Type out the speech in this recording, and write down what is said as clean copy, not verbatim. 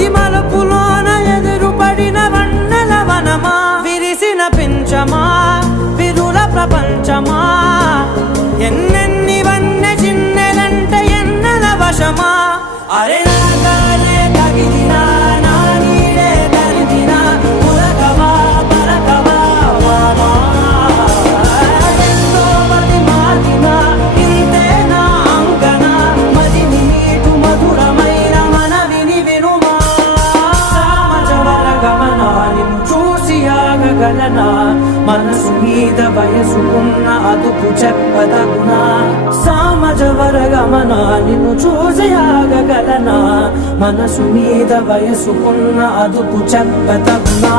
మతి మలుపులోన ఎదురుపడిన వన్నెల వనమా, విరిసిన పించమా విరుల ప్రపంచమా, ఎన్నెన్ని వన్నె చిన్నెలంటే ఎన్నెల వశమా. అరే నాగాలే తగిలినా నా నీడే తరిదినా పులకవా పలకవా వామా. ఎంతో మతి మారిన ఇంతే నా అంకన, మదిని నీటు మధురమైన మనవిని వినుమా. సామజవర గమన నిన్ను చూసి ఆగగలనా, మనసు మీద వయసుకున్న అదుపు చెప్పదగునా. సామజవర గమన నిన్ను చూసి ఆగగలనా, మనసు మీద వయసుకున్న అదుపు చెప్పదగునా.